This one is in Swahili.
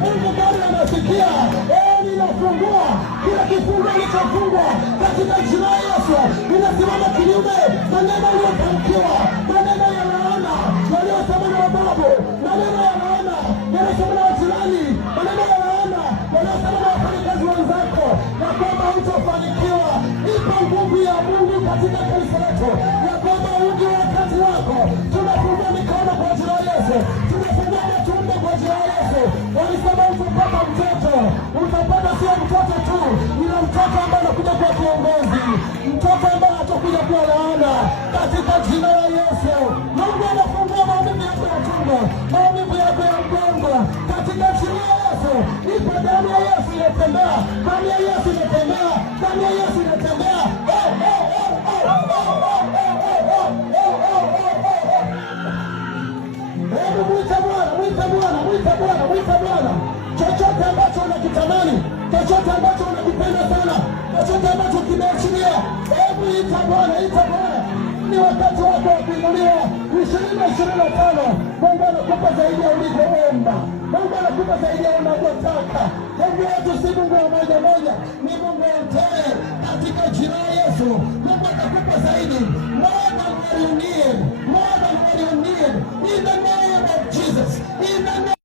Mungu bado anasikia. Ninafungua kila kifungo kilichofungwa katika jina la Yesu. Ninasimama kinyume maneno yaliyotamkiwa, maneno ya laana yaliyosema na mababu, maneno ya laana yaliyosema na wajirani, maneno ya laana yaliyosema na wafanyakazi wenzako ya kwamba hutafanikiwa. Ipo nguvu ya Mungu katika kanisa letu ya kwamba ungi wakati wako. Tunafungua mikono kwa jina la Yesu, tunafungua matumbo kwa jina la Yesu. Walisema utapata mtoto, utapata sio mtoto tu, ila mtoto ambaye anakuja kuwa kiongozi, mtoto ambaye atakuja kuwa laana katika jina la Yesu. Mungu anafungua maumivu yako ya tumbo, maumivu yako ya mgongo katika jina la Yesu. Ipo damu ya Yesu inatembea, damu ya Yesu inatembea, damu ya Yesu inatembea. Hebu mwita Bwana, mwita Bwana, mwita Bwana, mwita Bwana. Chochote ambacho unakitamani, chochote ambacho unakipenda sana, chochote ambacho kimeachilia, hebu ita Bwana, ita Bwana. Ni wakati wako wa kuinuliwa. 2025 Mungu anakupa zaidi ya ulivyoomba. Mungu anakupa zaidi ya unavyotaka. Mungu wetu si Mungu wa moja moja, ni Mungu wa utoe katika jina la Yesu. Mungu atakupa zaidi, more than what you need, more than what you need, in the name of Jesus, in the name